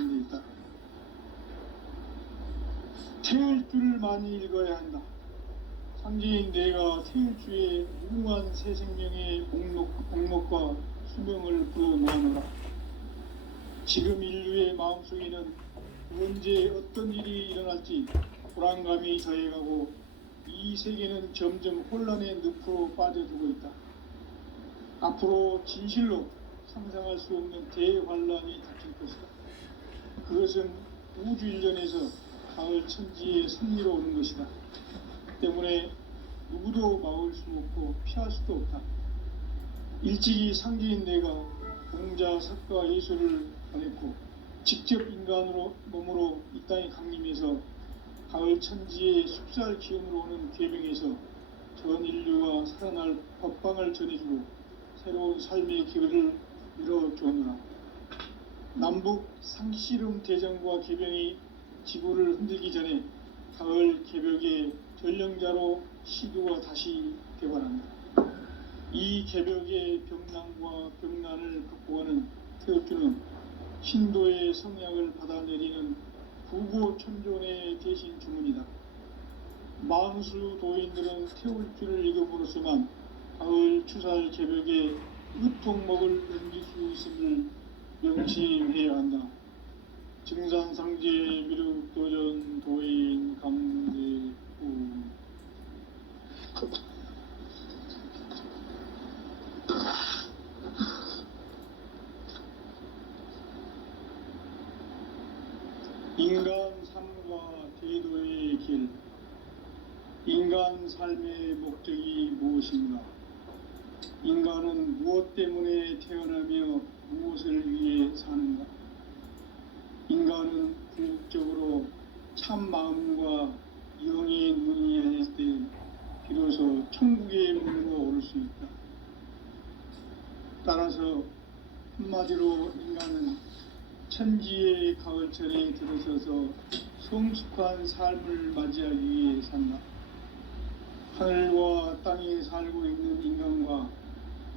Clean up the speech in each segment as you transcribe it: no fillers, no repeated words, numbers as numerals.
있다. 태일주를 많이 읽어야 한다. 상제인 내가 태일주의 무궁한 새 생명의 목록과 수명을 불어모아노라. 지금 인류의 마음속에는 언제 어떤 일이 일어날지 불안감이 더해가고 이 세계는 점점 혼란의 늪으로 빠져들고 있다. 앞으로 진실로 상상할 수 없는 대환란이 닥칠 것이다. 그것은 우주 일련에서 가을 천지의 승리로 오는 것이다. 때문에 누구도 막을 수 없고 피할 수도 없다. 일찍이 상제인 내가 공자, 석가, 예수를 보냈고 직접 인간으로 몸으로 이 땅에 강림해서 가을 천지의 숲살 기운으로 오는 계명에서 전 인류가 살아날 법방을 전해주고 새로운 삶의 기회를 열어주었노라. 남북 상씨름 대전과 개병이 지구를 흔들기 전에 가을 개벽의 전령자로 시도가 다시 되관한다. 이 개벽의 병난과 병난을 극복하는 태엽주는 신도의 성약을 받아내리는 부고천존의 대신 주문이다. 만수 도인들은 태울주를 읽음으로써만 가을 추살 개벽의 으통목을 넘길 수 있음을 명심해야 한다. 증산상제 미륵도전 도인 강대우. 인간 삶과 대도의 길. 인간 삶의 목적이 무엇인가? 인간은 무엇 때문에 태어나며 무엇을 위해 사는가? 인간은 궁극적으로 참 마음과 영의 눈이 열릴 때 비로소 천국의 문으로 오를 수 있다. 따라서 한마디로 인간은 천지의 가을철에 들어서서 성숙한 삶을 맞이하기 위해 산다. 하늘과 땅에 살고 있는 인간과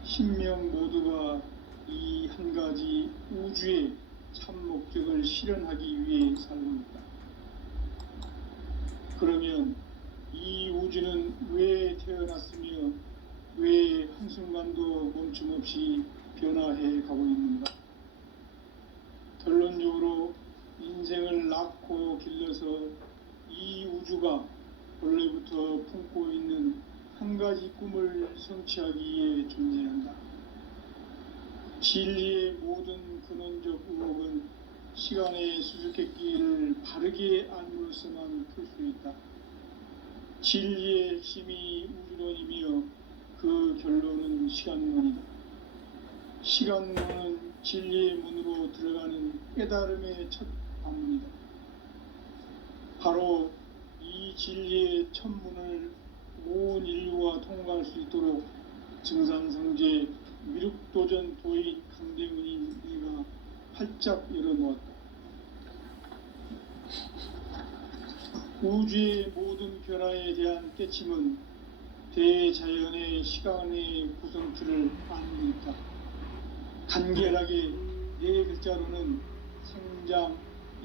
신명 모두가 이 한 가지 우주의 참 목적을 실현하기 위해 살고 있다. 그러면 이 우주는 왜 태어났으며 왜 한순간도 멈춤없이 변화해 가고 있는가? 결론적으로 인생을 낳고 길러서 이 우주가 원래부터 품고 있는 한 가지 꿈을 성취하기 위해 존재한다. 진리의 모든 근원적 의혹은 시간의 수수께끼를 바르게 알므로서만 풀 수 있다. 진리의 핵심이 우주론이며 그 결론은 시간론이다. 시간론은 진리의 문으로 들어가는 깨달음의 첫 관문이다. 바로 이 진리의 첫 문을 온 인류가 통과할 수 있도록 증산상제 미륵도전 도인 강대훈이 내가 활짝 열어놓았다. 우주의 모든 변화에 대한 깨침은 대자연의 시간의 구성틀을 아는 데 있다. 간결하게 네 글자로는 생장,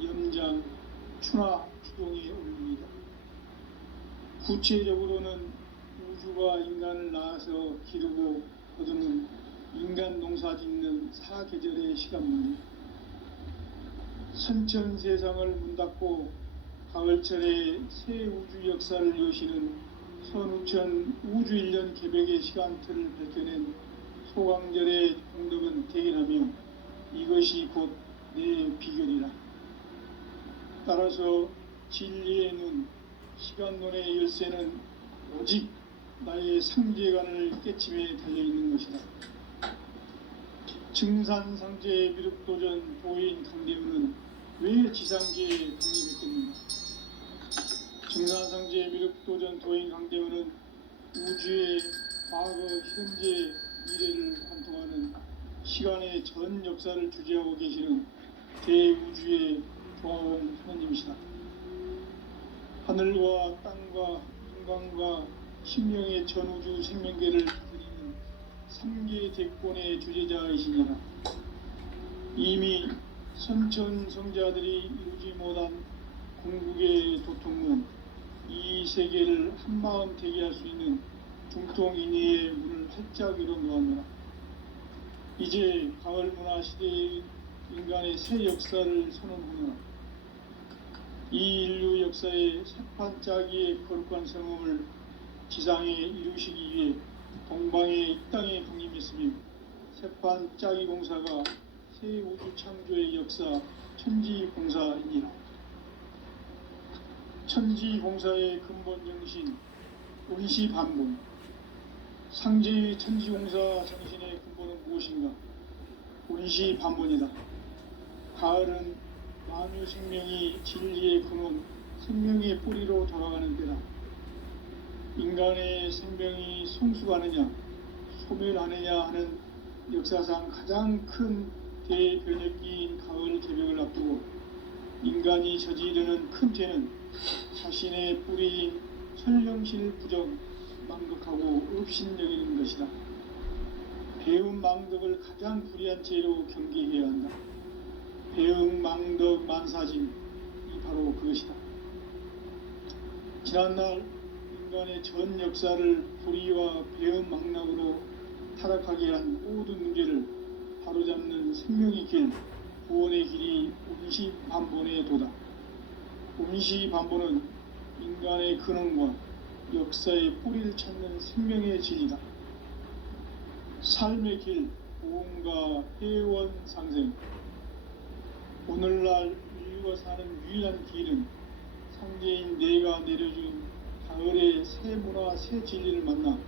염장, 추나 추동의 원리이다. 구체적으로는 우주가 인간을 낳아서 기르고 거두는 인간 농사 짓는 사계절의 시간문이다. 선천 세상을 문닫고 가을철에 새 우주 역사를 여시는 선우천 우주일년 개벽의 시간틀을 밝혀낸 소강절의 공덕은 대견하며 이것이 곧 내 비결이라. 따라서 진리의 눈, 시간론의 열쇠는 오직 나의 상제관을 깨침에 달려있는 것이다. 증산상제 미륵도전 도인 강대훈은 왜 지상계에 강림했겠는가? 증산상제 미륵도전 도인 강대훈은 우주의 과거, 현재, 미래를 관통하는 시간의 전 역사를 주재하고 계시는 대우주의 조화원 하나님이시다. 하늘과 땅과 인간과 신명의 전우주 생명계를 다스리는 3계 대권의 주재자이시니라. 이미 선천 성자들이 이루지 못한 궁극의 도통은 이 세계를 한마음 되게 할 수 있는 중통인의의 문을 활짝 열어놓았노라. 이제 가을 문화 시대의 인간의 새 역사를 선언하노라. 이 인류 역사의 새판짜기의 거룩한 성음을 지상에 이루시기 위해 동방의 이 땅에 강림했으며 새판짜기 공사가 새 우주 창조의 역사 천지공사이니라. 천지공사의 근본 정신 원시반본. 상제의 천지공사 정신의 근본은 무엇인가? 원시반본이다. 가을은 만유 생명이 진리의 근원, 생명의 뿌리로 돌아가는 때다. 인간의 생명이 성숙하느냐, 소멸하느냐 하는 역사상 가장 큰 대변혁기인 가을 개벽을 앞두고 인간이 저지르는 큰 죄는 자신의 뿌리인 설령실 부정, 망덕하고 업신여기는 것이다. 배움 망덕을 가장 불의한 죄로 경계해야 한다. 배움 망덕 만사짐이 바로 그것이다. 지난날 인간의 전 역사를 불의와 배움 망락으로 타락하게 한 모든 문제를 바로잡는 생명의 길, 구원의 길이 원시반본의 도다. 원시반본은 인간의 근원과 역사의 뿌리를 찾는 생명의 진리다. 삶의 길, 보험과 회원 상생. 오늘날 인류가 사는 유일한 길은 상제인 내가 내려준 가을의 새 문화, 새 진리를 만나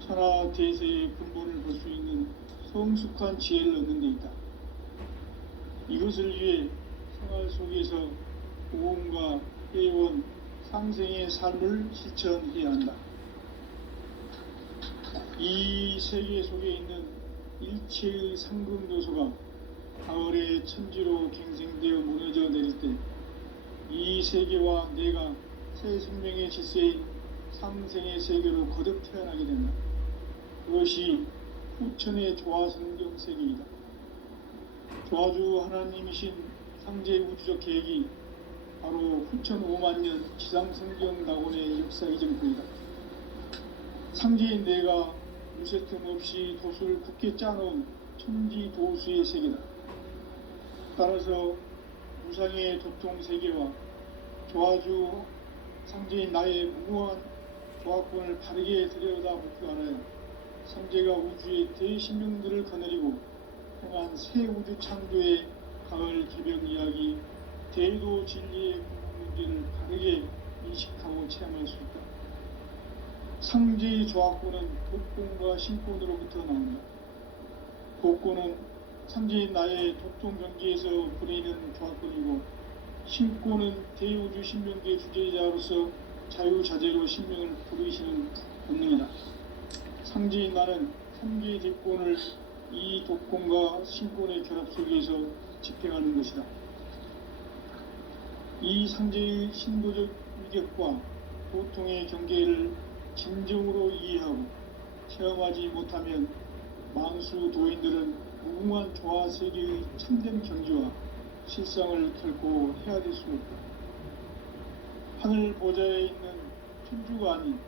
천하 대세의 근본을 볼 수 있는 성숙한 지혜를 얻는 데 있다. 이것을 위해 생활 속에서 보험과 회원, 상생의 삶을 실천해야 한다. 이 세계 속에 있는 일체의 상금 요소가 가을의 천지로 갱생되어 무너져 내릴 때 이 세계와 내가 새 생명의 질서인 상생의 세계로 거듭 태어나게 된다. 그것이 후천의 조화성경 세계이다. 조화주 하나님이신 상제 우주적 계획이 바로 후천 5만년 지상성경 낙원의 역사 이정표이다. 상제인 내가 무쇠틈 없이 도수를 굳게 짜놓은 천지 도수의 세계다. 따라서 무상의 도통 세계와 조화주 상제인 나의 무모한 조합권을 바르게 들여다볼 줄 알아야 상제가 우주의 대신명들을 거느리고 행한 새 우주 창조의 가을 개벽 이야기, 대도 진리의 문제를 바르게 인식하고 체험할 수 있다. 상제의 조합권은 독권과 신권으로부터 나온다. 독권은 상제인 나의 도통 경계에서 부리는 조합권이고, 신권은 대우주 신명계의 주제자로서 자유자재로 신명을 부르시는 본능이다. 상제인 나는 3개의 대권을 이 독권과 신권의 결합 속에서 집행하는 것이다. 이 상제의 신도적 위격과 도통의 경계를 진정으로 이해하고 체험하지 못하면 만수 도인들은 무궁한 조화세계의 참된 경지와 실상을 결코 헤아릴 수 없다. 하늘 보좌에 있는 천주가 아닌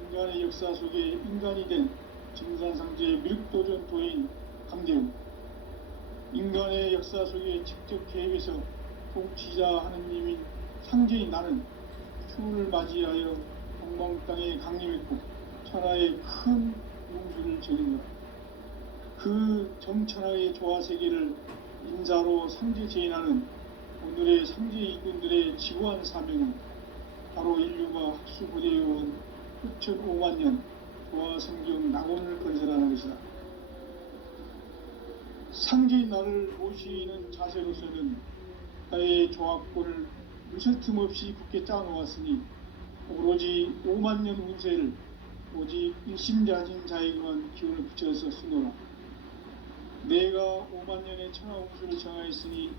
인간의 역사 속에 인간이 된 증산상제의 밀도전 도인 강대우, 인간의 역사 속에 직접 개입해서 통치자 하느님인 상제인 나는 추운을 맞이하여 동방 땅에 강림했고 천하의 큰 용수를 저린 거다. 그 정천하의 조화세계를 인자로 상제 제인하는 오늘의 상제 이군들의 지구한 사명은 바로 인류가 학수고대해온 후천 5만년 조화성경 낙원을 건설하는 것이다. 상제인 나를 모시는 자세로서는 나의 조합권을 무쇠틈 없이 굳게 짜놓았으니 오로지 5만년 운세를 오직 일심자진 자에게만 기운을 붙여서 쓰노라. 내가 5만년의 천하 운수를 정하였으니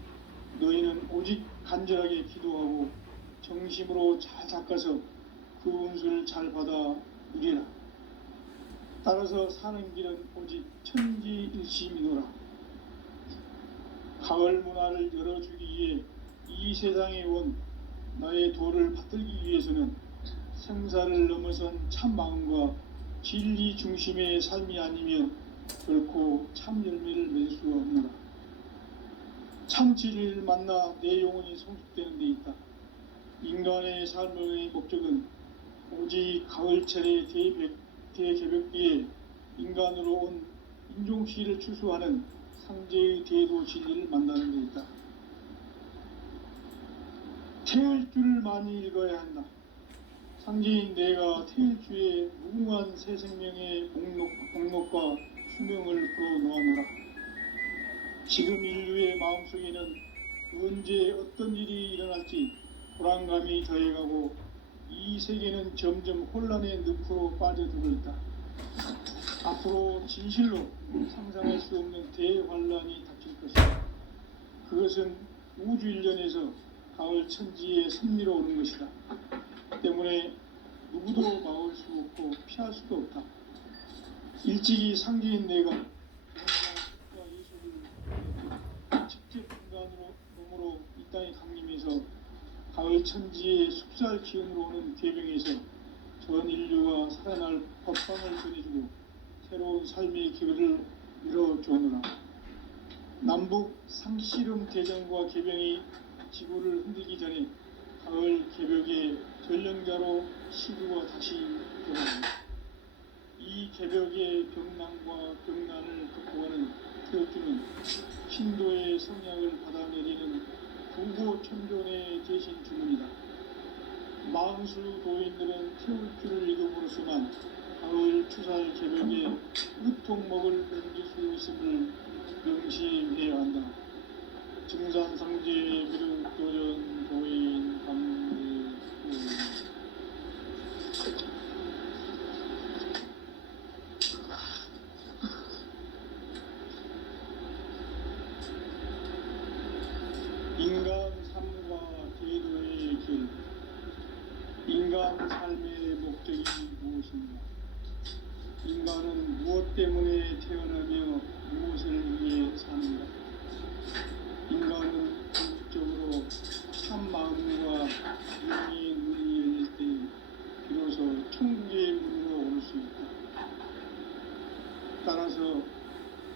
너희는 오직 간절하게 기도하고 정심으로 잘 닦아서 그 운수를 잘 받아 누리라. 따라서 사는 길은 오직 천지일심이노라. 가을 문화를 열어주기 위해 이 세상에 온 나의 도를 받들기 위해서는 생사를 넘어선 참 마음과 진리 중심의 삶이 아니면 결코 참 열매를 맺을 수 없노라. 참 진리를 만나 내 영혼이 성숙되는 데 있다. 인간의 삶의 목적은 오직 가을철의 대개벽기에 인간으로 온 인종시를 추수하는 상제의 대도 진리를 만나는 데 있다. 태을 줄을 많이 읽어야 한다. 상제인 내가 태을 주에 무궁한 새 생명의 목록과 수명을 풀어놓아노라. 지금 인류의 마음속에는 언제 어떤 일이 일어날지 불안감이 더해가고 이 세계는 점점 혼란의 늪으로 빠져들고 있다. 앞으로 진실로 상상할 수 없는 대환란이 닥칠 것이다. 그것은 우주 일련에서 가을 천지의 섭리로 오는 것이다. 때문에 누구도 막을 수 없고 피할 수도 없다. 일찍이 상제인 내가 영과 예수를 직접 인간으로 몸으로 이 땅에 강림해서 가을 천지의 숙살 기운으로 오는 계명에서 전 인류가 살아날 법방을 전해주고 새로운 삶의 기회를 열어주오노라. 남북 상씨름 대전과 개병이 지구를 흔들기 전에 가을 개벽의 전령자로 시구가 다시 돌아옵니다. 이 개벽의 병난과 병난을 극복하는 태우주는 신도의 성약을 받아내리는 부고 천존의 대신 주문이다. 망수 도인들은 태우주를 읽음으로써만 가을 추살 개벽의 으통목을 넘길 수 있음을 명심해야 한다. 증산상제 미륵도전 도인 강대구 인간 삶과 제도의 길. 인간 삶의 목적이 무엇인가? 인간은 무엇 때문에 태어나며 무엇을 위해 사는가? 인간은 궁극적으로 참 마음과 영의 눈이 열릴 때 비로소 천국의 문으로 올 수 있다. 따라서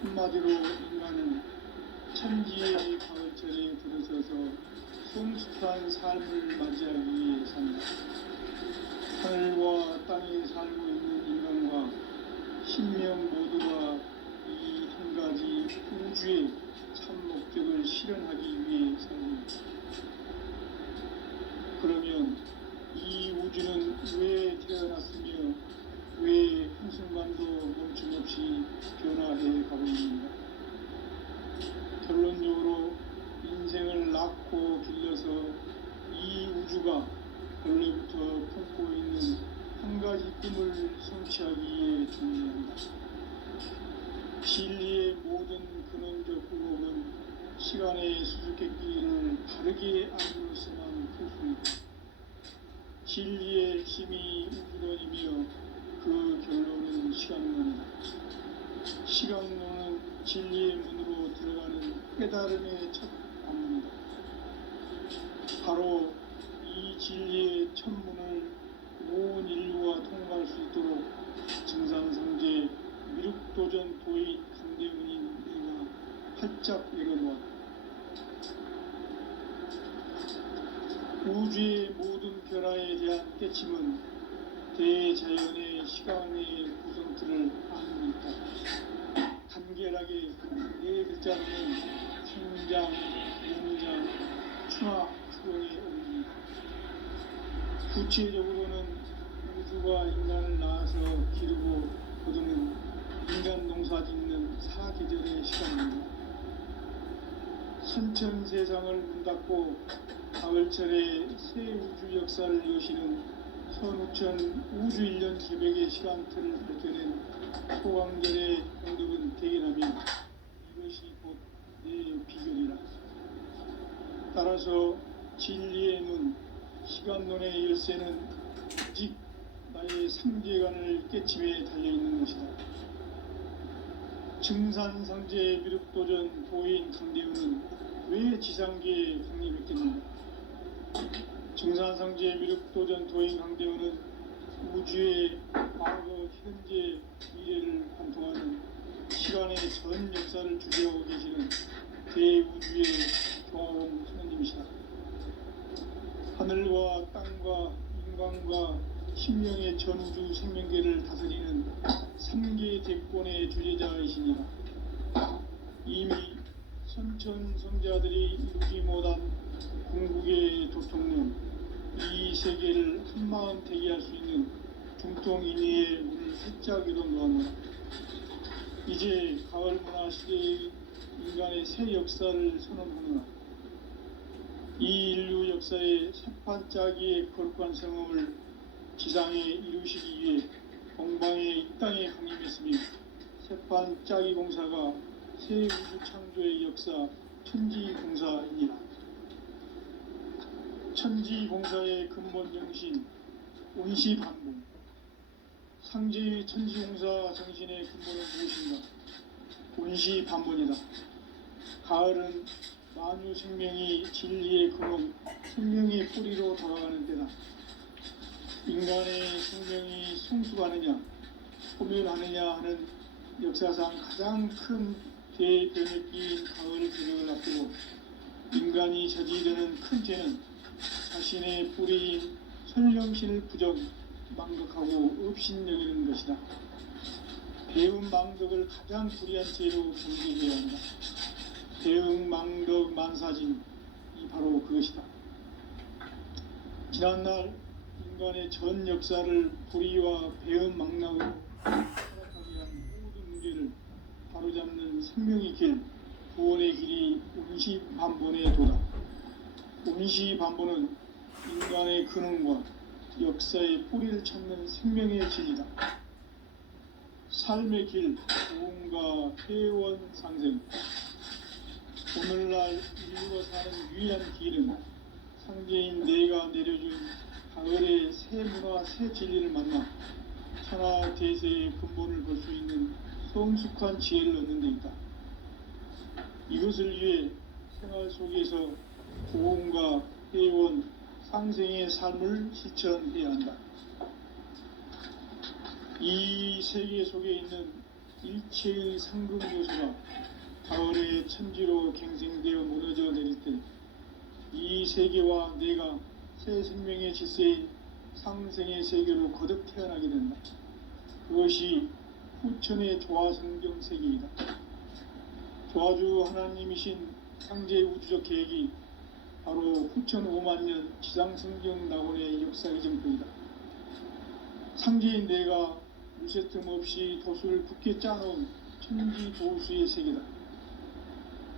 한마디로 인간은 천지의 가을철에 들어서서 성숙한 삶을 맞이하기 위해 산다. 하늘과 땅에 살고 있는 인간과 신명 모두가 이 한 가지 우주의 참 목적을 실현하기 위해 삽니다. 그러면 이 우주는 왜 태어났으며 왜 한순간도 멈춤없이 변화해 가고 있는가? 결론적으로 인생을 낳고 길러서 이 우주가 원래부터 품고 있는 한 가지 꿈을 성취하기 위해 존재한다. 진리의 모든 근원적 의혹은 시간의 수수께끼를 다르게 알므로서만 풀 수 있다. 진리의 힘이 우주론이며 그 결론은 시간론이다. 시간론은 진리의 문으로 들어가는 깨달음의 첫 관문이다. 바로 이 진리의 천문을 온 인류가 통과할 수 있도록 증산상제 미륵도전 도의 강대문인 내가 활짝 열어놓았다. 우주의 모든 변화에 대한 깨침은 대자연의 시간의 구성틀을 아닙니까? 간결하게 네 글자로는 생장, 용장, 충화, 수령의 의미입니다. 구체적으로는 우주가 인간을 낳아서 기르고 거두는 인간 농사 짓는 사계절의 시간입니다. 선천 세상을 문 닫고 가을철에 새 우주 역사를 여시는 선우천 우주일년 개벽의 시간틀을 밝혀낸 소강절의 공덕은 대견하며 이것이 곧 내 비결이라. 따라서 진리의 눈, 시간론의 열쇠는 오직 나의 상제관을 깨침에 달려있는 것이다. 증산상제 미륵도전 도인 강대우는 왜 지상계에 강림했겠는가? 증산상제 미륵도전 도인 강대원은 우주의 과거, 현재, 미래를 관통하는 시간의 전 역사를 주재하고 계시는 대우주의 조화원 하나님이시다. 하늘과 땅과 인간과 신명의 전우주 생명계를 다스리는 3계 대권의 주재자이시니라. 이미 선천성자들이 이루지 못한 궁극의 도통론, 이 세계를 한마음 대기할 수 있는 중통인의의 문을 활짝 열어놓았노라. 이제 가을 문화 시대의 인간의 새 역사를 선언하노라. 이 인류 역사의 새판짜기의 거룩한 성험을 지상에 이루시기 위해 동방의 이 땅에 강림했으며, 새판짜기 공사가 새 우주 창조의 역사 천지공사이니라. 천지공사의 근본 정신 온시반복. 상제의 천지공사 정신의 근본은 무엇인가? 온시반복이다. 가을은 만유 생명이 진리의 근원, 생명의 뿌리로 돌아가는 때다. 인간의 생명이 성숙하느냐, 소멸하느냐 하는 역사상 가장 큰 대변혁기인 가을 개력을 앞두고 인간이 저지르는 큰 죄는 자신의 뿌리인 선령신을 부정, 망덕하고 업신여기는 것이다. 배움 망덕을 가장 불의한 죄로 경계해야 한다. 배움 망덕 만사진이 바로 그것이다. 지난날 인간의 전 역사를 불의와 배움 망락으로 타락하게 한 모든 문제를 바로잡는 생명의 길, 구원의 길이 온시반본의 도다. 온시반본은 인간의 근원과 역사의 뿌리를 찾는 생명의 진리다. 삶의 길, 도움과 회원 상생. 오늘날 인류가 사는 유일한 길은 상제인 내가 내려준 가을의 새 문화, 새 진리를 만나 천하 대세의 근본을 볼 수 있는 성숙한 지혜를 얻는 데 있다. 이것을 위해 생활 속에서 도움과 회원, 상생의 삶을 실천해야 한다. 이 세계 속에 있는 일체의 상급 요소가 가을의 천지로 갱생되어 무너져 내릴 때 이 세계와 내가 새 생명의 질서인 상생의 세계로 거듭 태어나게 된다. 그것이 후천의 조화성경 세계이다. 조화주 하나님이신 상제 우주적 계획이 바로 후천 5만년 지상성경 낙원의 역사의 정토이다. 상제인 내가 무쇠틈 없이 도수를 굳게 짜놓은 천지 도수의 세계다.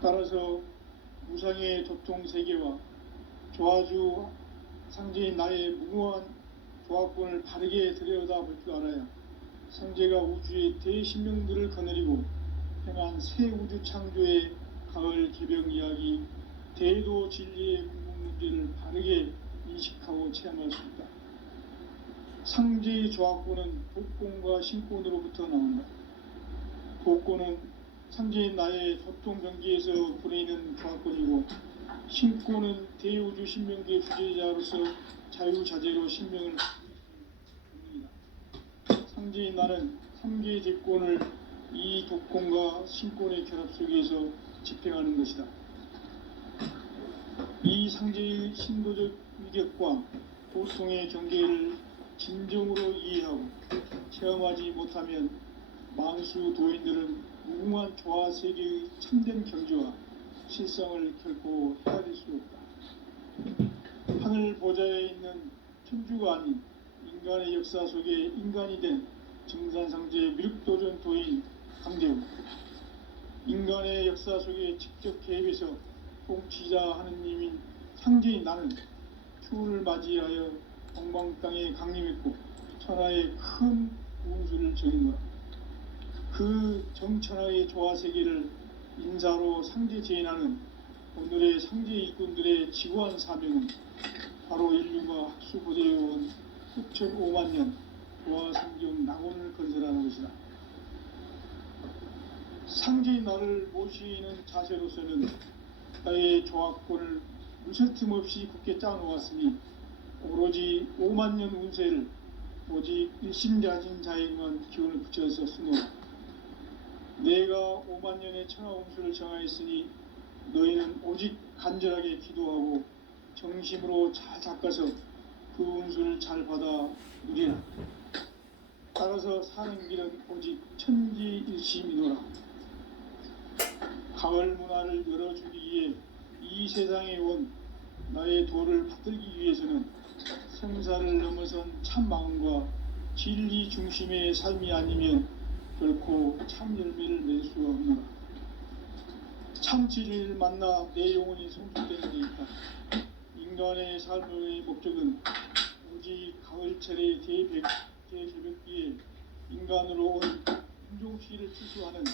따라서 무상의 도통 세계와 조화주 상제인 나의 무궁한 조화권을 바르게 들여다볼 줄 알아야 상제가 우주의 대신명들을 거느리고 행한 새 우주 창조의 가을 개병 이야기, 대도 진리의 궁극 문제를 바르게 인식하고 체험할 수 있다. 상제의 조화권은 복권과 신권으로부터 나온다. 복권은 상제인 나의 도통 경기에서 부리는 조화권이고, 신권은 대우주 신명계 주제자로서 자유자재로 신명을 부립니다. 상제인 나는 3개의 대권을 이 독권과 신권의 결합 속에서 집행하는 것이다. 이 상제의 신도적 위력과 도통의 경계를 진정으로 이해하고 체험하지 못하면 만수 도인들은 무궁한 조화 세계의 참된 경지와 실상을 결코 헤아릴 수 없다. 하늘 보좌에 있는 천주가 아닌 인간의 역사 속에 인간이 된 증산상제 미륵도전 도인 강대우, 인간의 역사 속에 직접 개입해서 통치자 하느님인 상제인 나는 추운을 맞이하여 동방 땅에 강림했고 천하의 큰 구원수를 정인 거라. 그 정천하의 조화세계를 인사로 상제 재인하는 오늘의 상제 일꾼들의 지구한 사명은 바로 인류가 학수고대해온 후천 5만년 조화성경 낙원을 건설하는 것이다. 상제인 나를 모시는 자세로서는 나의 조합권을 무설틈 없이 굳게 짜놓았으니 오로지 5만 년 운세를 오직 일심자진 자에게만 기운을 붙여서 쓰노라. 내가 5만 년의 천하 운수를 정하였으니 너희는 오직 간절하게 기도하고 정심으로 잘 닦아서 그 운수를 잘 받아 누리라. 따라서 사는 길은 오직 천지일심이노라. 가을 문화를 열어주기 위해 이 세상에 온 나의 도를 받들기 위해서는 생사를 넘어선 참 마음과 진리 중심의 삶이 아니면 결코 참 열매를 맺을 수가 없노라. 참 진리를 만나 내 영혼이 성숙되는 데 있다. 인간의 삶의 목적은 오직 가을철의 대개벽기에 인간으로 온 인종시를 추수하는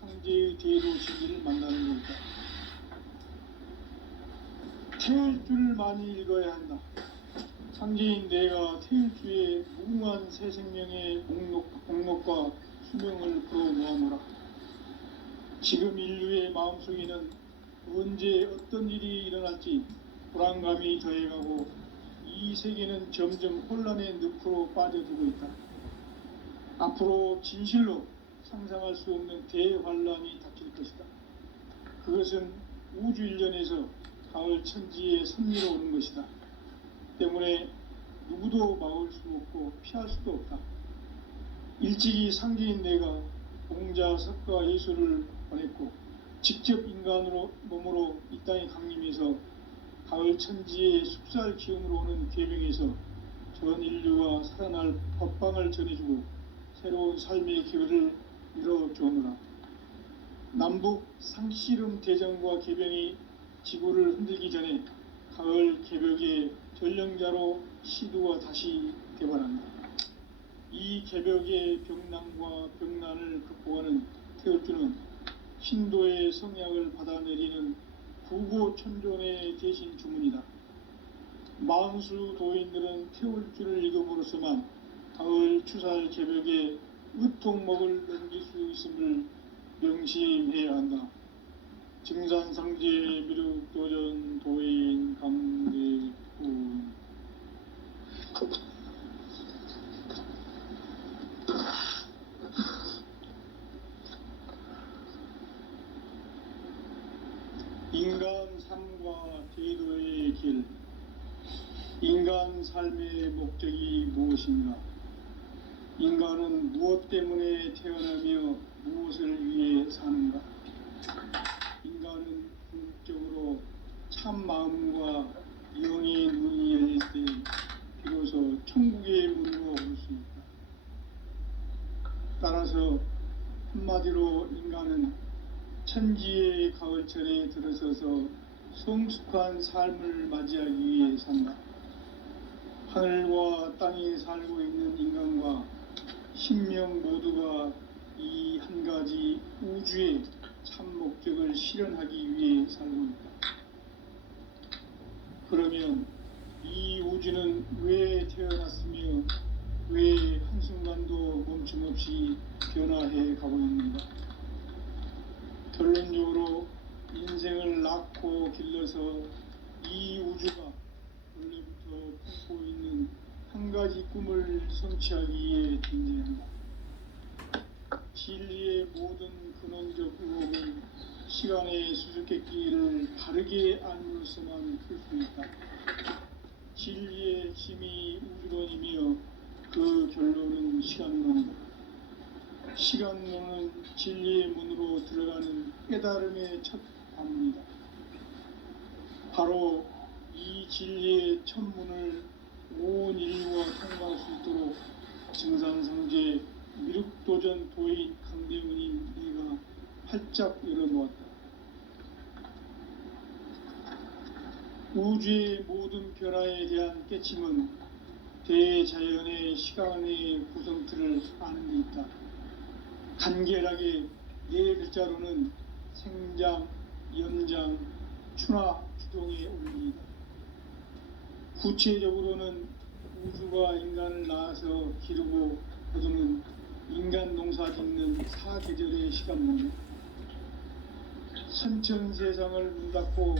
상제의 대도 진리를 만나는 것이다. 태을 줄을 많이 읽어야 한다. 상제인 내가 태일주의 무궁한 새 생명의 목록과 수명을 풀어 모아노라. 지금 인류의 마음속에는 언제 어떤 일이 일어날지 불안감이 더해가고 이 세계는 점점 혼란의 늪으로 빠져들고 있다. 앞으로 진실로 상상할 수 없는 대환란이 닥칠 것이다. 그것은 우주 일련에서 가을 천지에 선미로 오는 것이다. 때문에 누구도 막을 수 없고 피할 수도 없다. 일찍이 상제인 내가 공자, 석가, 예수를 보냈고 직접 인간으로 몸으로 이 땅에 강림해서 가을 천지의 숲살 기운으로 오는 계명에서 전 인류가 살아날 법방을 전해주고 새로운 삶의 기회를 이뤄주오노라. 남북 상씨름 대전과 계병이 지구를 흔들기 전에 가을 개벽의 전령자로 시두가 다시 개발한다. 이 개벽의 병난과 병난을 극복하는 태울주는 신도의 성약을 받아내리는 구고천존의 대신 주문이다. 만수 도인들은 태울주를 읽음으로써만 가을 추살 개벽의 으통목을 넘길 수 있음을 명심해야 한다. 증산상제 미륵도전 도인 강대군. 인간 삶과 제도의 길. 인간 삶의 목적이 무엇인가? 인간은 무엇 때문에 태어나며 무엇을 위해 사는가? 인간은 궁극적으로 참 마음과 영의 문이 열릴 때 비로소 천국의 문으로 올 수 있다. 따라서 한마디로 인간은 천지의 가을철에 들어서서 성숙한 삶을 맞이하기 위해 산다. 하늘과 땅에 살고 있는 인간과 신명 모두가 이 한 가지 우주의 참 목적을 실현하기 위해 살고 있다. 그러면 이 우주는 왜 태어났으며 왜 한순간도 멈춤없이 변화해 가고 있는가? 결론적으로 인생을 낳고 길러서 이 우주가 원래부터 품고 있는 한 가지 꿈을 성취하기 위해 존재한다. 진리의 모든 근원적 의혹은 시간의 수수께끼를 바르게 알므로서만 풀 수 있다. 진리의 힘이 우주론이며 그 결론은 시간론이다. 시간론은 진리의 문으로 들어가는 깨달음의 첫 관문이다. 바로 이 진리의 첫 문을 온 인류가 통과할 수 있도록 증산상제 미륵도전 도인 강대문이 내가 활짝 열어놓았다. 우주의 모든 변화에 대한 깨침은 대자연의 시간의 구성틀을 아는 데 있다. 간결하게 네 글자로는 생장, 연장, 추나, 주동의 원리이다. 구체적으로는 우주가 인간을 낳아서 기르고 거두는 인간 농사 짓는 사계절의 시간론이다. 선천 세상을 문 닫고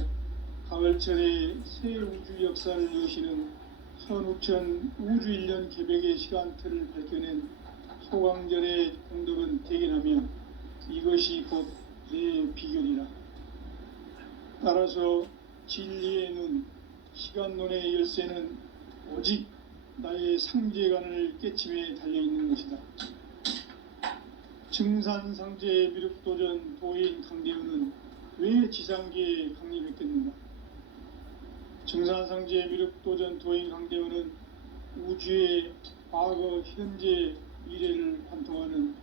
가을철에 새 우주 역사를 여시는 선우천 우주일년 개벽의 시간틀을 밝혀낸 소강절의 공덕은 대견하며 이것이 곧 내 비결이라. 따라서 진리의 눈, 시간론의 열쇠는 오직 나의 상제관을 깨침에 달려있는 것이다. 증산상제 미륵도전 도인 강대우는 왜 지상계에 강림했겠는가? 증산상제 미륵도전 도인 강대우는 우주의 과거, 현재, 미래를 관통하는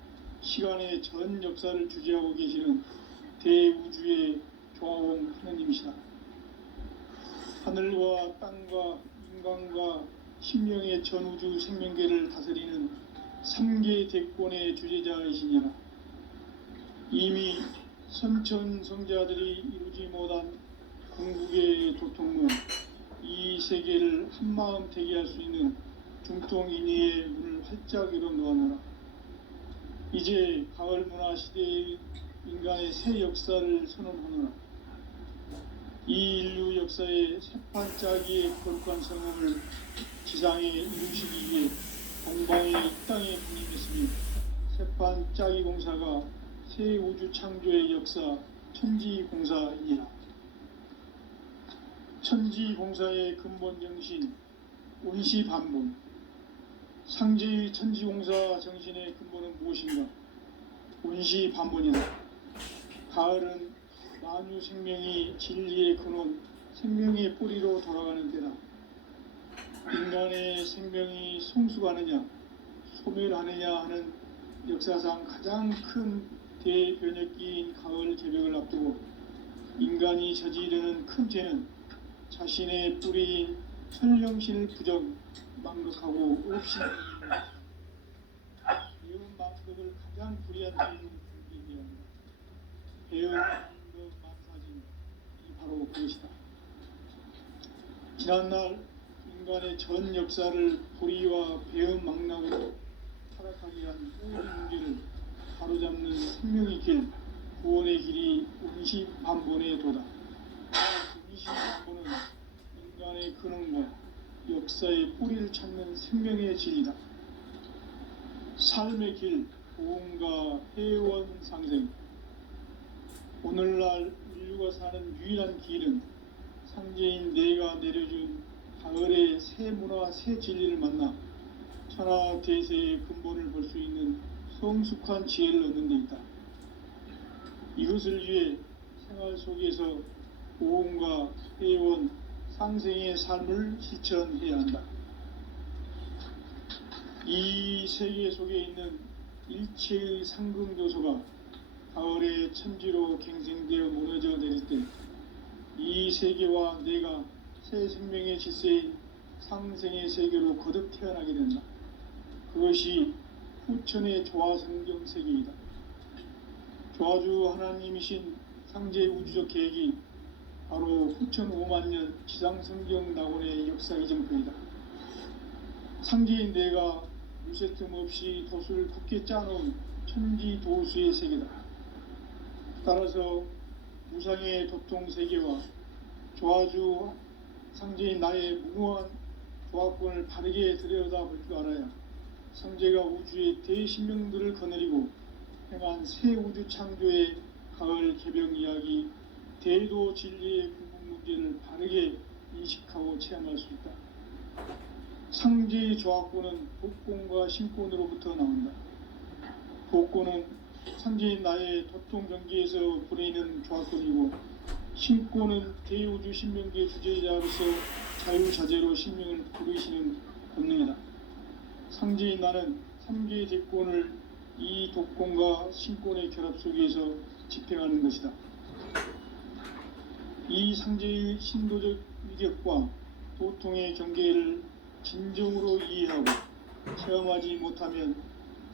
시간의 전 역사를 주재하고 계시는 대우주의 조화원 하느님이시다. 하늘과 땅과 인간과 신명의 전우주 생명계를 다스리는 3계 대권의 주재자이시니라. 이미 선천 성자들이 이루지 못한 궁극의 도통문, 이 세계를 한마음 되게 할 수 있는 중통인의의 문을 활짝 열어 놓아노라. 이제 가을 문화 시대의 인간의 새 역사를 선언하노라. 이 인류 역사의 새판짜기의 거룩한 성공을 지상에 이루시기 위해 동방의 이 땅에 군림했으며 새판짜기 공사가 새 우주 창조의 역사 천지공사이니라. 천지공사의 근본 정신 온시반본. 상제의 천지공사 정신의 근본은 무엇인가? 온시반본이다. 가을은 만유 생명이 진리의 근원, 생명의 뿌리로 돌아가는 때다. 인간의 생명이 성숙하느냐, 소멸하느냐 하는 역사상 가장 큰 대변혁기인 가을 개벽을 앞두고 인간이 저지르는 큰 죄는 자신의 뿌리인 천령신을 부정, 망각하고 없이 배운 만덕을 가장 불의한 죄인 얘기합니다. 배운 만덕 만사진, 이 바로 그것이다. 지난날 인간의 전 역사를 불의와 배은 망락으로 타락하게 한 모든 문제를 바로잡는 생명의 길, 구원의 길이 온시반본의 도다. 온시반본은 인간의 근원과 역사의 뿌리를 찾는 생명의 진리다. 삶의 길, 보험과 회원 상생. 오늘날 인류가 사는 유일한 길은 상제인 내가 내려준 가을의 새 문화, 새 진리를 만나 천하 대세의 근본을 볼 수 있는 성숙한 지혜를 얻는 데 있다. 이것을 위해 생활 속에서 보험과 회원, 상생의 삶을 실천해야 한다. 이 세계 속에 있는 일체의 상금교소가 가을의 천지로 갱생되어 무너져 내릴 때 이 세계와 내가 새 생명의 질서인 상생의 세계로 거듭 태어나게 된다. 그것이 후천의 조화성경 세계이다. 조화주 하나님이신 상제의 우주적 계획이 바로 후천 5만년 지상성경 낙원의 역사 이정표이다. 상제인 내가 물새 틈 없이 도수를 굳게 짜놓은 천지도수의 세계다. 따라서 무상의 도통세계와 조화주 상제인 나의 무모한 조합권을 바르게 들여다볼 줄 알아야 상제가 우주의 대신명들을 거느리고 행한 새 우주 창조의 가을 개벽 이야기, 대도 진리의 궁극 문제를 바르게 인식하고 체험할 수 있다. 상제의 조합권은 복권과 신권으로부터 나온다. 복권은 상제인 나의 도통경기에서 부리는 조합권이고, 신권은 대우주 신명계 주제자로서 자유자재로 신명을 부르시는 권능이다. 상제인 나는 3개의 대권을 이 독권과 신권의 결합 속에서 집행하는 것이다. 이 상제의 신도적 위격과 도통의 경계를 진정으로 이해하고 체험하지 못하면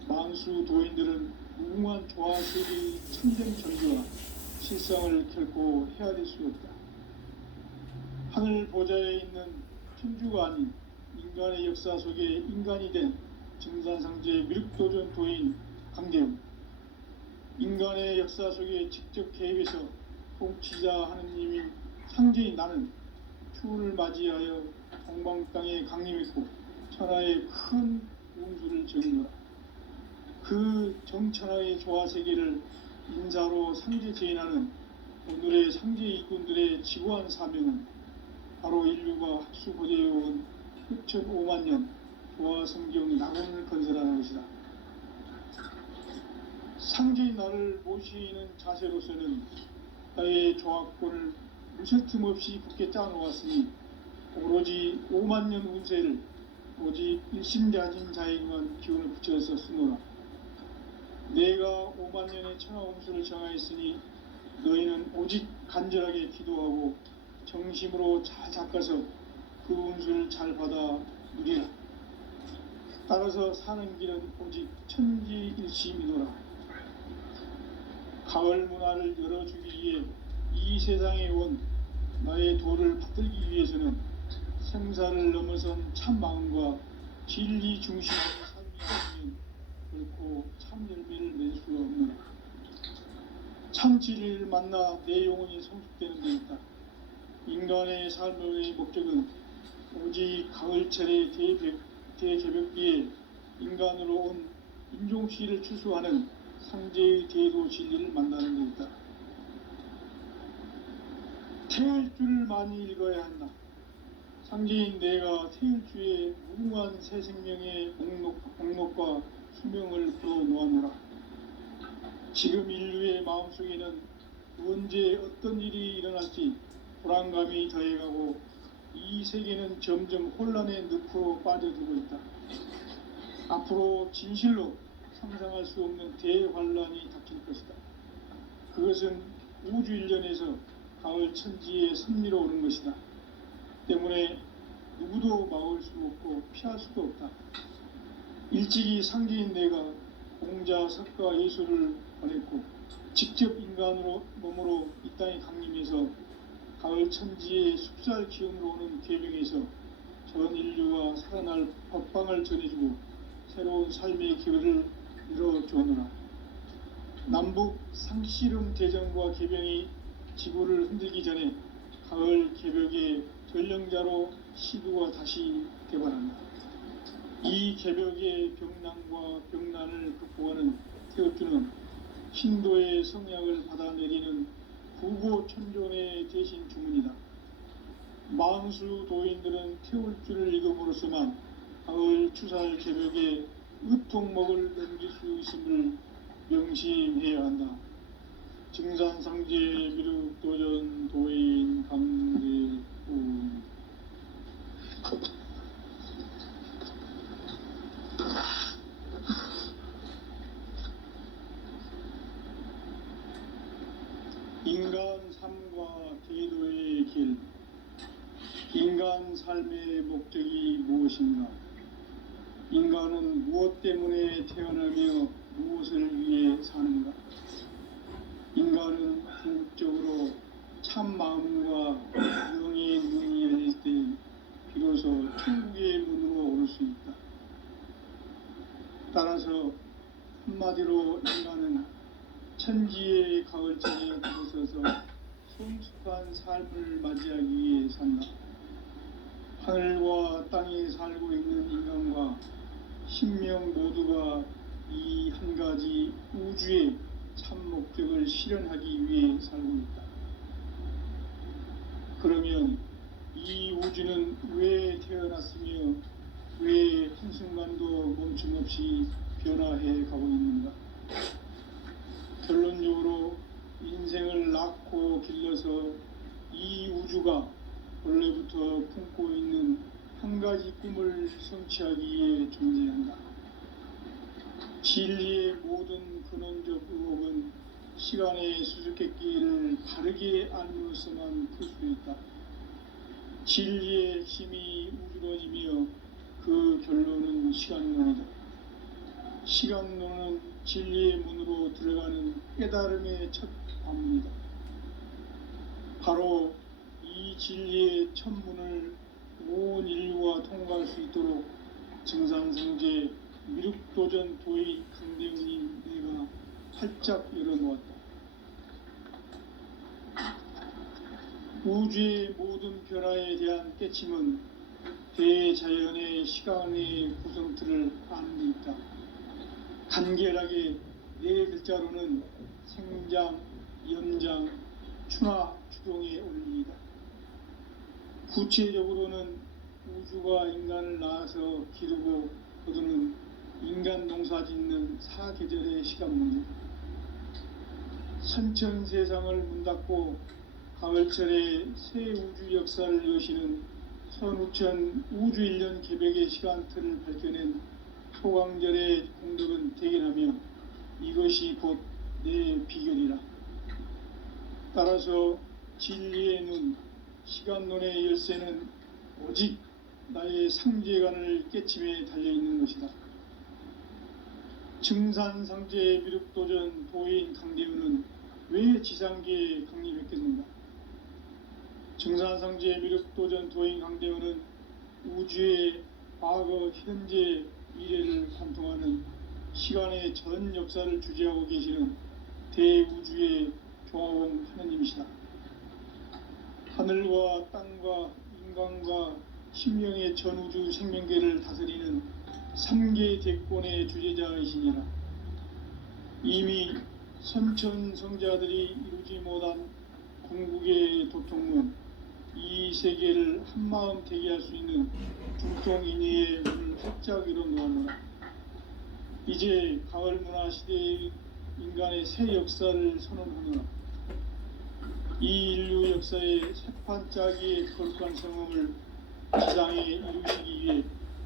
만수 도인들은 무궁한 조화세계의 천정 전기와 실상을 결코 헤아릴 수 없다. 하늘 보좌에 있는 천주가 아닌 인간의 역사 속에 인간이 된 증산상제 미륵도전 도인 강대우, 인간의 역사 속에 직접 개입해서 통치자 하느님인 상제인 나는 추운을 맞이하여 동방 땅에 강림했고 천하의 큰 운수를 정노라. 그 정천하의 조화세계를 인사로 상제 제인하는 오늘의 상제 일꾼들의 지구한 사명은 바로 인류가 학수고대해온 6,5만 년 조화성경 낙원을 건설하는 것이다. 상제인 나를 모시는 자세로서는 나의 조합권을 무쇠틈 없이 굳게 짜놓았으니 오로지 5만 년 운세를 오직 일심자진 자에게만 기운을 붙여서 쓰노라. 내가 5만 년의 천하 운수를 정하였으니 너희는 오직 간절하게 기도하고 정심으로 잘 닦아서 그 운수를 잘 받아 누리라. 따라서 사는 길은 오직 천지일심이노라. 가을 문화를 열어주기 위해 이 세상에 온 나의 도를 받들기 위해서는 생사를 넘어선 참 마음과 진리 중심의 삶이 있으면 결코 참 열매를 낼 수가 없노라. 참 진리를 만나 내 영혼이 성숙되는 데 있다. 인간의 삶의 목적은 오직 가을철의 대개벽기에 인간으로 온 인종시를 추수하는 상제의 대도 진리를 만나는 데 있다. 태일주를 많이 읽어야 한다. 상제인 내가 태일주의 무궁한 새 생명의 목록과 수명을 풀어놓아노라. 지금 인류의 마음속에는 언제 어떤 일이 일어날지 불안감이 더해가고 이 세계는 점점 혼란의 늪으로 빠져들고 있다. 앞으로 진실로 상상할 수 없는 대환란이 닥칠 것이다. 그것은 우주 일련에서 가을 천지의 섭리로 오는 것이다. 때문에 누구도 막을 수 없고 피할 수도 없다. 일찍이 상제인 내가 공자, 석가, 예수를 보냈고 직접 인간으로 몸으로 이 땅에 강림해서 가을 천지의 숲살 기운으로 오는 계명에서 전 인류가 살아날 법방을 전해주고 새로운 삶의 기회를 이뤄주느라. 남북 상씨름 대전과 개병이 지구를 흔들기 전에 가을 개벽의 전령자로 시두가 다시 개발한다. 이 개벽의 병난과 병난을 극복하는 태엽주는 신도의 성약을 받아내리는 구고천존의 대신 주문이다. 만수 도인들은 태울주를 읽음으로써만 가을 추살 개벽의 의통목을 넘길 수 있음을 명심해야 한다. 증산상제 미륵도전 도인 강대우. 인간 삶과 제도의 길. 인간 삶의 목적이 무엇인가? 인간은 무엇 때문에 태어나며 무엇을 위해 사는가? 인간은 궁극적으로 참 마음과 영의 눈이 열릴 때 비로소 천국의 문으로 오를 수 있다. 따라서 한마디로 인간은 천지의 가을철에 들어서서 성숙한 삶을 맞이하기 위해 산다. 하늘과 땅에 살고 있는 인간과 신명 모두가 이 한 가지 우주의 참 목적을 실현하기 위해 살고 있다. 그러면 이 우주는 왜 태어났으며 왜 한순간도 멈춤없이 변화해 가고 있는가? 결론적으로 인생을 낳고 길러서 이 우주가 원래부터 품고 있는 한 가지 꿈을 성취하기 위해 존재한다. 진리의 모든 근원적 의혹은 시간의 수수께끼를 바르게 알므로서만 풀 수 있다. 진리의 힘이 우주론이며 그 결론은 시간론이다. 시간론은 진리의 문으로 들어가는 깨달음의 첫 관문이다. 바로 이 진리의 첫 문을 온 인류가 통과할 수 있도록 증산성제 미륵도전 도의 강대훈이 내가 활짝 열어놓았다. 우주의 모든 변화에 대한 깨침은 대자연의 시간의 구성틀을 아는 데 있다. 간결하게 네 글자로는 생장, 연장, 추나 추동의 원리이다. 구체적으로는 우주가 인간을 낳아서 기르고 거두는 인간 농사 짓는 사계절의 시간 문제, 선천 세상을 문 닫고 가을철에 새 우주 역사를 여시는 선우천 우주 1년 개백의 시간틀을 밝혀낸 소강절의 공덕은 대견하며 이것이 곧 내 비결이라. 따라서 진리의 눈, 시간론의 열쇠는 오직 나의 상제관을 깨침에 달려있는 것이다. 증산상제의 미륵도전 도인 강대우는 왜 지상계에 강림했겠는가? 증산상제의 미륵도전 도인 강대우는 우주의 과거, 현재, 미래를 관통하는 시간의 전 역사를 주재하고 계시는 대우주의 조화원 하느님이시다. 하늘과 땅과 인간과 신명의 전우주 생명계를 다스리는 3계 대권의 주재자이시니라. 이미 선천성자들이 이루지 못한 궁극의 도통문, 이 세계를 한마음 되게 할 수 있는 중통인의의 문을 활짝 열어놓았노라. 이제 가을 문화 시대의 인간의 새 역사를 선언하노라. 이 인류 역사의 새판짜기의 거룩한 성음을 지상에 이루시기 위해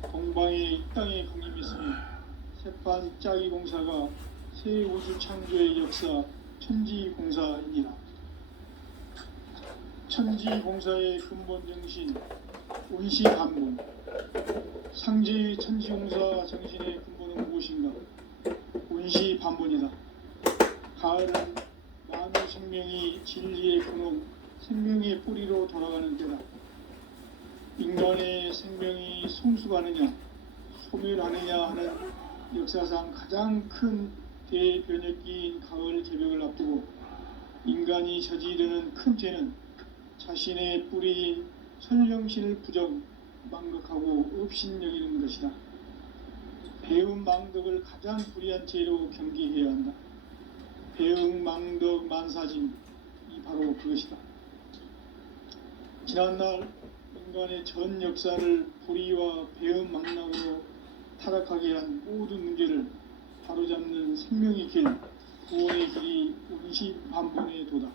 동방의 이 땅에 강림했으며 새판짜기 공사가 새 우주 창조의 역사 천지공사이니라. 천지공사의 근본 정신 운시반문, 상제의 천지공사 정신의 근본은 무엇인가? 운시반문이다. 가을은 만우 생명이 진리의 근원, 생명의 뿌리로 돌아가는 때다. 인간의 생명이 성숙하느냐 소멸하느냐 하는 역사상 가장 큰 대변혁기인 가을 개벽을 앞두고 인간이 저지르는 큰 죄는 자신의 뿌리인 선령신을 부정, 망극하고 업신여기는 것이다. 배움 망덕을 가장 불의한 죄로 경계해야 한다. 배움 망덕 만사짐이 바로 그것이다. 지난날 인간의 전 역사를 불의와 배움 망락으로 타락하게 한 모든 문제를 바로잡는 생명의 길, 구원의 길이 운시반본의 도다.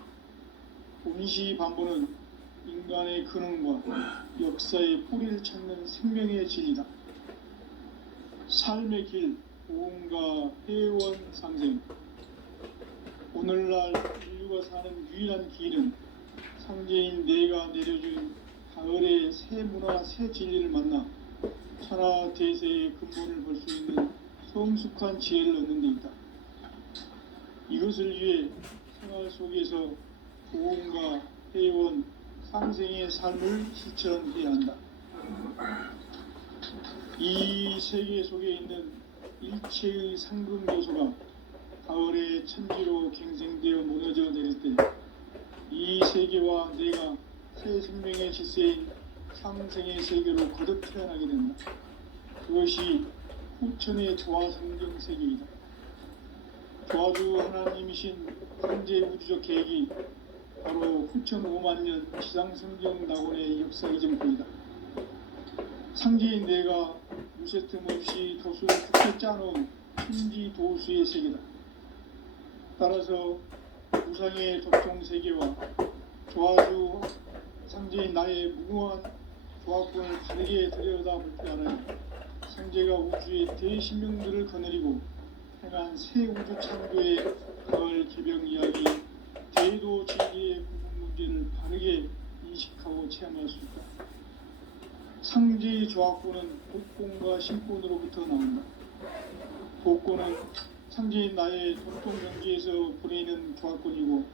운시반본은 인간의 근원과 역사의 뿌리를 찾는 생명의 진리다. 삶의 길, 보험과 회원 상생. 오늘날 인류가 사는 유일한 길은 상제인 내가 내려준 가을의 새 문화, 새 진리를 만나 천하 대세의 근본을 볼 수 있는 성숙한 지혜를 얻는 데 있다. 이것을 위해 생활 속에서 보험과 회원, 상생의 삶을 실천해야 한다. 이 세계 속에 있는 일체의 상금 요소가 가을의 천지로 갱생되어 무너져 내릴 때 이 세계와 내가 새 생명의 질서인 상생의 세계로 거듭 태어나게 된다. 그것이 후천의 조화성경 세계이다. 조화주 하나님이신 현재 우주적 계획이 바로 후천 5만 년 지상성경 낙원의 역사 이전권이다. 상제인 내가 무쇠틈 없이 도수를 굳게 짜놓은 천지 도수의 세계다. 따라서 우상의 독종 세계와 조화주 상제인 나의 무궁한 조합권을 다르게 들여다볼 때 알아야 상제가 우주의 대신명들을 거느리고 행한 새 우주 창조의 가을 개벽 이야기, 대도 진리의 구분 문제를 바르게 인식하고 체험할 수 있다. 상제의 조합권은 독권과 신권으로부터 나온다. 독권은 상제인 나의 도통 경계에서 보내는 조합권이고,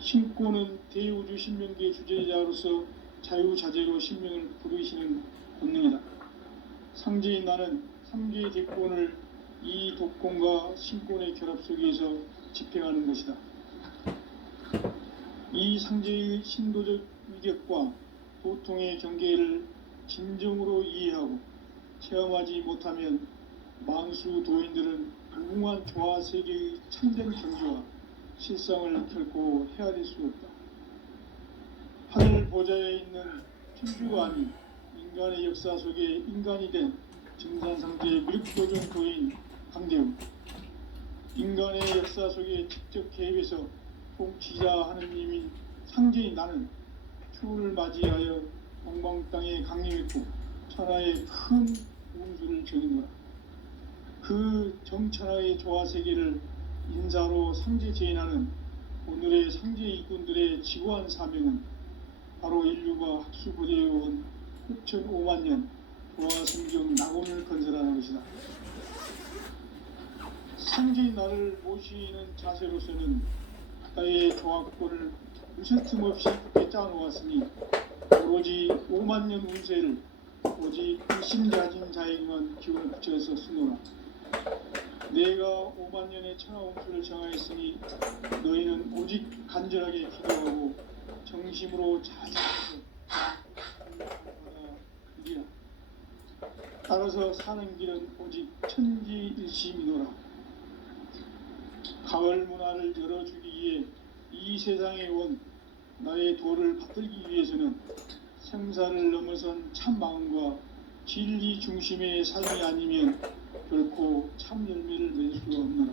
신권은 대우주 신명계의 주제자로서 자유자재로 신명을 부르시는 본능이다. 상제인 나는 3개의 대권을 이 독권과 신권의 결합 속에서 집행하는 것이다. 이 상제의 신도적 위력과 고통의 경계를 진정으로 이해하고 체험하지 못하면 만수 도인들은 무궁한 조화 세계의 참된 경지와 실상을 결코 헤아릴 수 없다. 하늘 보좌에 있는 천주가 아닌 인간의 역사 속에 인간이 된 증산상제의 미륵도전 도인 강대웅, 인간의 역사 속에 직접 개입해서 통치자 하느님인 상제인 나는 추후를 맞이하여 동방 땅에 강림했고 천하의 큰 운수를 정했노라. 그 정천하의 조화 세계를 인사로 상제 제인하는 오늘의 상제 일꾼들의 지고한 사명은 바로 인류가 학수고대해온 6,500만 년 조화성경 낙원을 건설하는 것이다. 상제인 나를 모시는 자세로서는 바다의 조화권을 무슨 틈 없이 굳게 짜놓았으니 오로지 5만 년 운세를 오직 일심가진 자에게만 기운을 붙여서 쓰노라. 내가 5만 년의 천하 운수를 정하였으니 너희는 오직 간절하게 기도하고 정심으로 자작해서 받아들이라. 따라서 사는 길은 오직 천지일심이노라. 가을 문화를 열어주기 위해 이 세상에 온 나의 도를 받들기 위해서는 생사를 넘어선 참 마음과 진리 중심의 삶이 아니면 결코 참 열매를 낼 수가 없노라.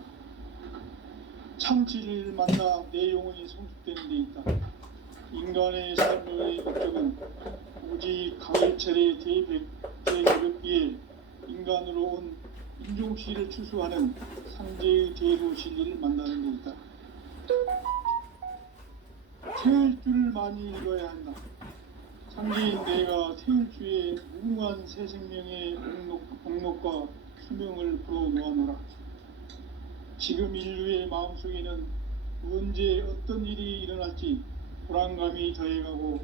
참 진리를 만나 내 영혼이 성숙되는 데 있다. 인간의 삶의 목적은 오직 가을철의 대개벽비에 인간으로 온 인종시를 추수하는 상제의 제도 진리를 만나는 데 있다. 태을 줄을 많이 읽어야 한다. 상제인 내가 태을 주에 무궁한 새 생명의 목록과 수명을 불어놓아노라. 지금 인류의 마음속에는 언제 어떤 일이 일어날지 불안감이 더해가고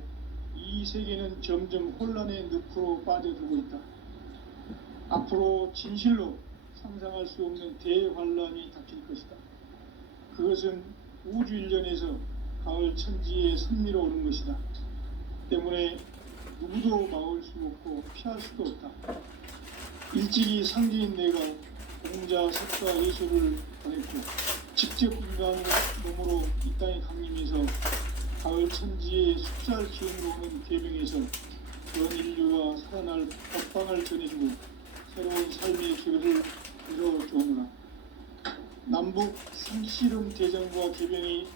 이 세계는 점점 혼란의 늪으로 빠져들고 있다. 앞으로 진실로 상상할 수 없는 대환란이 닥칠 것이다. 그것은 우주 일련에서 가을 천지에 선미로 오는 것이다. 때문에 누구도 막을 수 없고 피할 수도 없다. 일찍이 상제인 내가 공자, 석가, 예수를 보냈고 직접 인간의 몸으로 이 땅에 강림해서 가을 천지의 숫살 기운으로 오는 계명에서 전 인류와 살아날 법방을 전해주고 새로운 삶의 기회를 이뤄주오노라. 남북 상씨름 대전과 개병이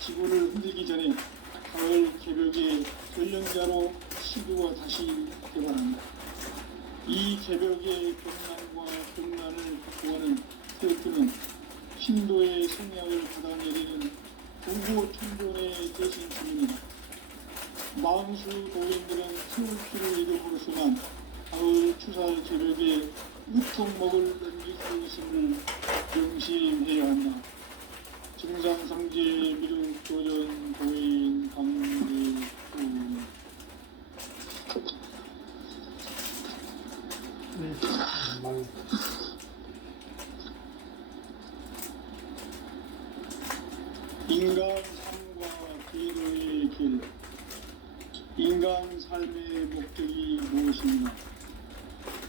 지구를 흔들기 전에 가을 개벽의 전령자로 시구가 다시 개발한다. 이 개벽의 경난과 경난을 구하는 태극기는 신도의 성향을 받아내리는 부고 천존의 대신 주민이다. 만수 도인들은 태울기를 이름으로서만 가을 추살 개벽에 우통목을 넘길 수 있음을 명심해야 한다. 증상상제 미륵도전 도인 강대웅. 인간 삶과 기도의 길. 인간 삶의 목적이 무엇인가?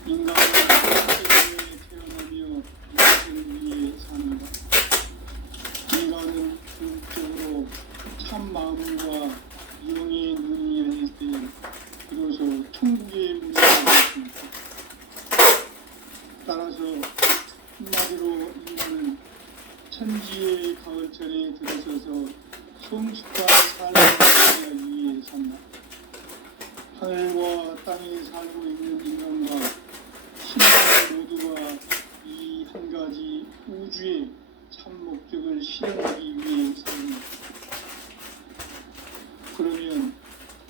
인간은 세상에 태어나며 무엇을 위해 사는가? 인간은 궁극적으로 참 마음과 영의 눈이 열릴 때 비로소 천국의 문이 열립니다. 따라서 한마디로 인간은 천지의 가을철에 들어서서 성숙한 삶을 살기 위해 산다. 하늘과 땅에 살고 있는 인간과 신앙 모두가 이 한 가지 우주의 참 목적을 실현하기 위해 산다. 그러면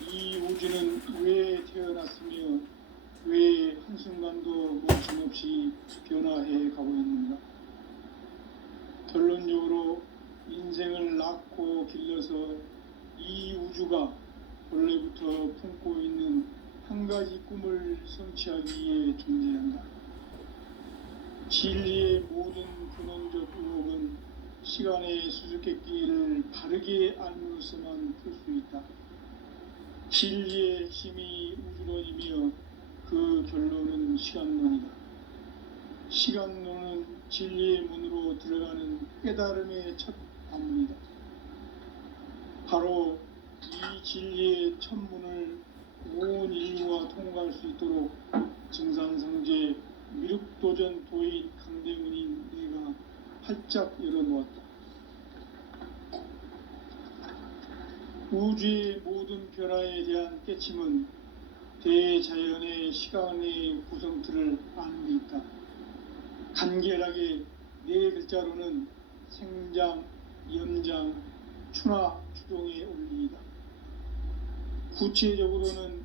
이 우주는 왜 태어났으며 왜 한순간도 멈춤없이 변화해 가고 있는가? 결론적으로 인생을 낳고 길러서 이 우주가 원래부터 품고 있는 한 가지 꿈을 성취하기 위해 존재한다. 진리의 모든 근원적 의혹은 시간의 수수께끼를 바르게 알므로서만 풀 수 있다. 진리의 힘이 우주론이며 그 결론은 시간론이다. 시간론은 진리의 문으로 들어가는 깨달음의 첫 관문이다. 바로 이 진리의 첫 문을 온 인류가 통과할 수 있도록 증산성제 미륵도전 도인 강대문인 내가 활짝 열어놓았다. 우주의 모든 변화에 대한 깨침은 대자연의 시간의 구성틀을 아는 데 있다. 간결하게 네 글자로는 생장, 연장, 추나 추종의 원리이다. 구체적으로는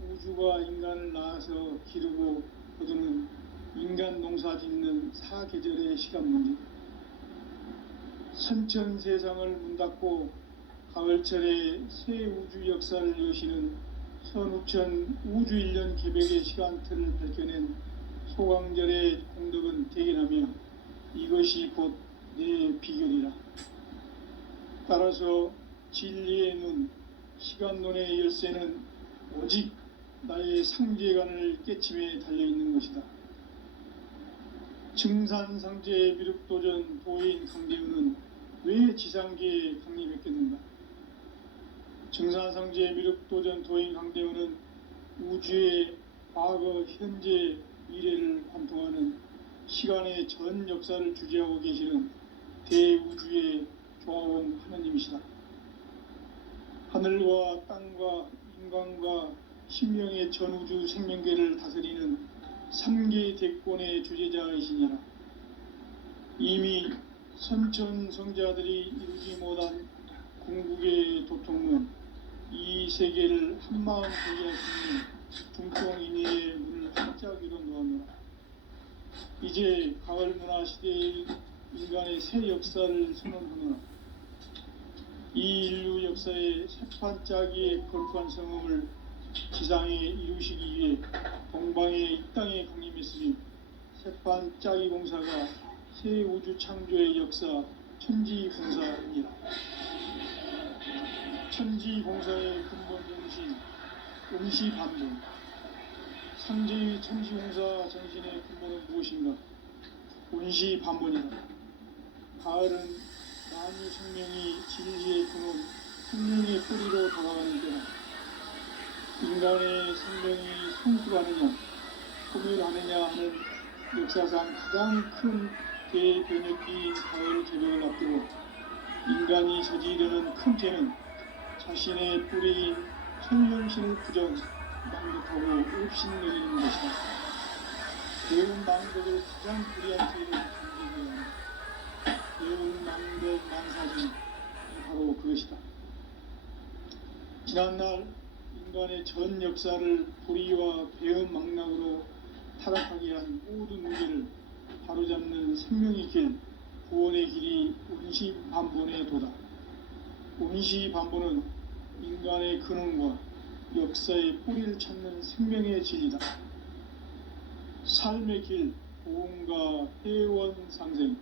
우주가 인간을 낳아서 기르고 거두는 인간 농사 짓는 사계절의 시간 문제, 선천 세상을 문 닫고 가을철에 새 우주 역사를 여시는 선우천 우주 1년 개백의 시간틀을 밝혀낸 소강절의 공덕은 대견하며 이것이 곧 내 비결이라. 따라서 진리의 눈, 시간론의 열쇠는 오직 나의 상제관을 깨침에 달려있는 것이다. 증산상제 미륵도전 도인 강대우는 왜 지상계에 강림했겠는가? 증산상제 미륵도전 도인 강대우는 우주의 과거, 현재, 미래를 관통하는 시간의 전 역사를 주재하고 계시는 대우주의 조화원 하느님이시다. 하늘과 땅과 인간과 신명의 전우주 생명계를 다스리는 3개 대권의 주제자이시니라. 이미 선천성자들이 이루지 못한 궁극의 도통은 이 세계를 한마음 되게 할 수 있는 중통인의의 문을 활짝 열어놓았노라. 이제 가을 문화 시대의 인간의 새 역사를 선언하노라. 이 인류 역사의 새판짜기의 거룩한 성음을 지상에 이루시기 위해 동방의 이 땅에 강림했으니 새판짜기 공사가 새 우주 창조의 역사 천지공사입니다. 천지공사의 근본 정신 응시반본. 상제의 천지공사 정신의 근본은 무엇인가? 운시반본이다. 가을은 만유 생명이 진리의 근원, 생명의 뿌리로 돌아가는 때다. 인간의 생명이 성숙하느냐, 소멸하느냐 하는 역사상 가장 큰 대변혁기인 가을 개벽을 앞두고 인간이 저지르는 큰 죄는 자신의 뿌리인 천령신을 부정, 망독하고 옵신내리는 것이다. 배운 망독을 가장 불의한 죄로 정죄해야 한다. 배운 망독 만사지 바로 그것이다. 지난날 인간의 전 역사를 불의와 배은 망락으로 타락하게 한 모든 문제를 바로잡는 생명의 길, 구원의 길이 운시반본의 도다. 운시반본은 인간의 근원과 역사의 뿌리를 찾는 생명의 진리다. 삶의 길, 보험과 회원 상생.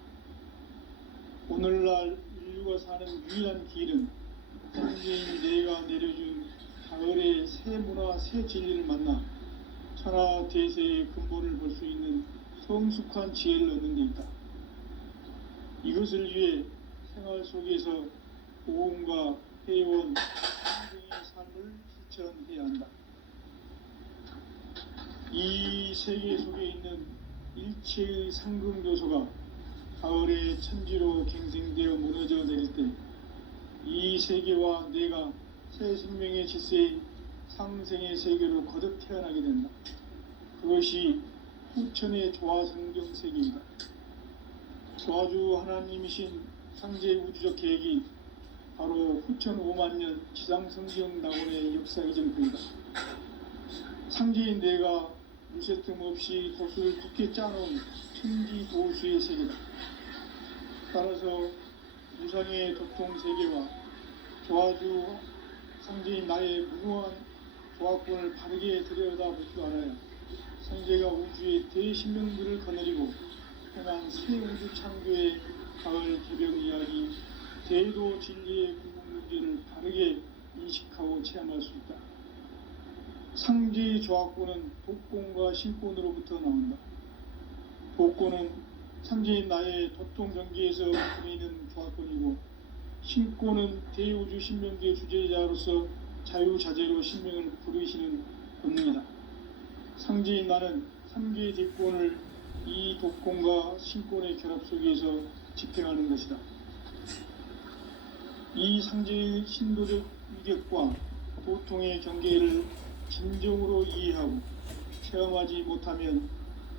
오늘날 인류가 사는 유일한 길은 성제인 내가 내려준 가을의 새 문화, 새 진리를 만나 천하 대세의 근본을 볼 수 있는 성숙한 지혜를 얻는 데 있다. 이것을 위해 생활 속에서 보험과 회원, 상생의 삶을 실천해야 한다. 이 세계 속에 있는 일체의 상금교소가 가을의 천지로 갱생되어 무너져 내릴 때 이 세계와 내가 새 생명의 질서인 상생의 세계로 거듭 태어나게 된다. 그것이 후천의 조화성경 세계이다. 조화주 하나님이신 상제 우주적 계획이 바로 후천 5만 년 지상성경 낙원의 역사 이전표이다. 상제인 내가 무쇠 틈 없이 도수를 굳게 짜놓은 천지 도수의 세계다. 따라서 무상의 도통 세계와 조화주 상제인 나의 무궁한 조화권을 바르게 들여다볼 줄 알아야 상제가 우주의 대신명들을 거느리고 행한 새 우주 창조의 가을 개벽 이야기, 대도 진리의 궁극 문제를 바르게 인식하고 체험할 수 있다. 상제의 조합권은 독권과 신권으로부터 나온다. 독권은 상제인 나의 도통 경계에서 부리는 조합권이고, 신권은 대우주 신명계의 주제자로서 자유자재로 신명을 부르시는 권능이다. 상제인 나는 3개의 대권을 이 독권과 신권의 결합 속에서 집행하는 것이다. 이 상제의 신도적 위격과 도통의 경계를 진정으로 이해하고 체험하지 못하면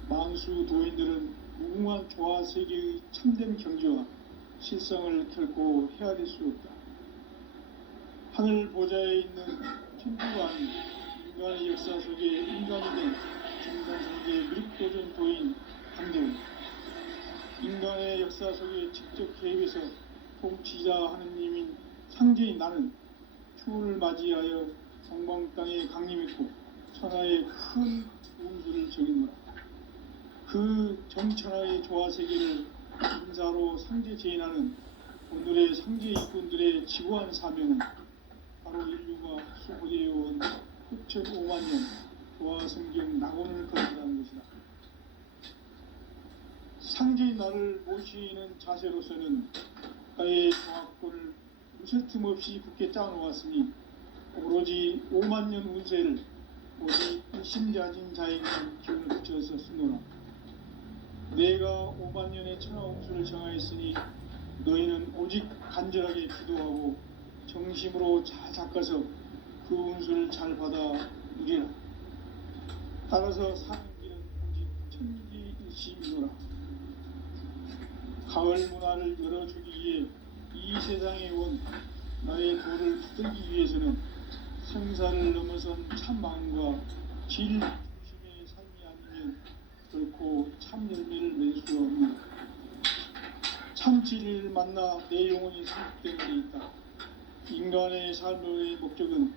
만수 도인들은 무궁한 조화 세계의 참된 경지와 실상을 결코 헤아릴 수 없다. 하늘 보좌에 있는 천주가 아닌 인간의 역사 속에 인간이 된 정상세계의 미륵도전 도인 한대훈, 인간의 역사 속에 직접 개입해서 통치자 하느님인 상제인 나는 추운을 맞이하여 성방 땅에 강림했고 천하의 큰 운수를 정했노라. 그 정천하의 조화세계를 인사로 상제 제인하는 오늘의 상제 일꾼들의 지구한 사명은 바로 인류가 수고되어온 6,500만 년 조화성경 낙원을 건설하는 것이다. 상제인 나를 모시는 자세로서는 나의 조합권을 무슨 틈 없이 굳게 짜놓았으니 오로지 5만 년 운세를 오직 일심자진 자에게만 기운을 붙여서 쓰노라. 내가 5만 년의 천하 운수를 정하였으니 너희는 오직 간절하게 기도하고 정심으로 잘 닦아서 그 운수를 잘 받아 누리라. 따라서 사는 길은 오직 천지일심이노라. 가을 문화를 열어주기 위해 이 세상에 온 나의 도를 붙들기 위해서는 생사를 넘어선 참 마음과 질 중심의 삶이 아니면 결코 참 열매를 맺을 수 없는 참 진리를 만나 내 영혼이 성숙되는 데 있다. 인간의 삶의 목적은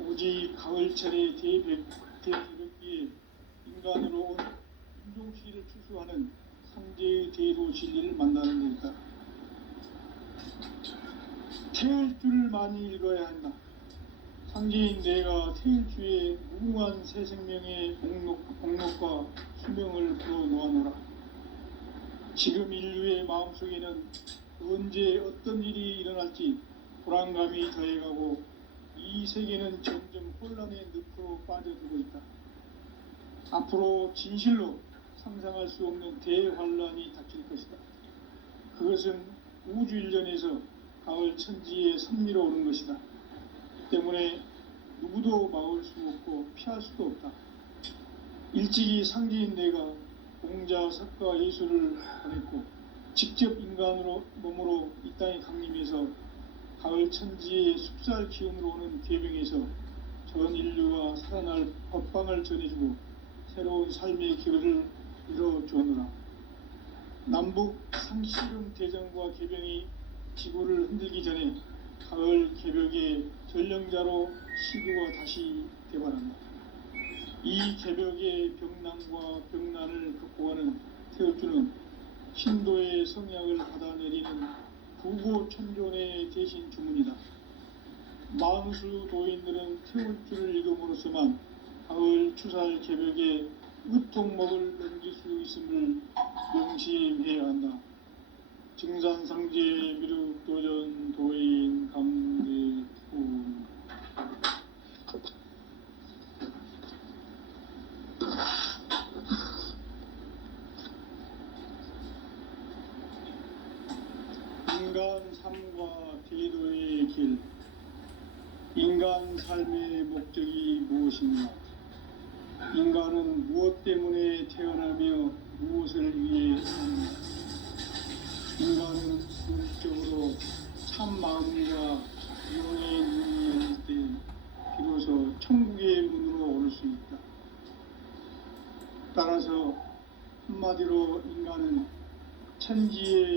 오직 가을철의 대배벽기에 인간으로 온 인종시를 추수하는 상제의 대도 진리를 만나는 데 있다. 태을 줄을 많이 읽어야 한다. 상제인 내가 태일주의 무궁한 새 생명의 공록과 수명을 불어놓아노라. 지금 인류의 마음속에는 언제 어떤 일이 일어날지 불안감이 더해가고 이 세계는 점점 혼란의 늪으로 빠져들고 있다. 앞으로 진실로 상상할 수 없는 대환란이 닥칠 것이다. 그것은 우주 일련에서 가을 천지에 섭리로 오는 것이다. 때문에 누구도 막을 수 없고 피할 수도 없다. 일찍이 상제인 내가 공자, 석가, 예수를 보냈고 직접 인간으로 몸으로 이 땅에 강림해서 가을 천지의 숲살 기운으로 오는 계병에서 전 인류와 살아날 법방을 전해주고 새로운 삶의 기회를 이뤄주었노라. 남북 상씨름 대전과 계병이 지구를 흔들기 전에 가을 개벽의 전령자로 시구가 다시 개발한다. 이 개벽의 병난과 병난을 극복하는 태울주는 신도의 성약을 받아내리는 구고천존의 대신 주문이다. 만수 도인들은 태울주를 읽음으로써만 가을 추살 개벽의 으통목을 넘길 수 있음을 명심해야 한다. 증산상제 미륵도전 도인 감대훈. 인간 삶과 대도의 길. 인간 삶의 목적이 무엇인가? 인간은 무엇 때문에 태어나며 무엇을 위해 사는가? 인간은 본질적으로 참 마음과 영의 눈이 열릴 때 비로소 천국의 문으로 오를 수 있다. 따라서 한마디로 인간은 천지의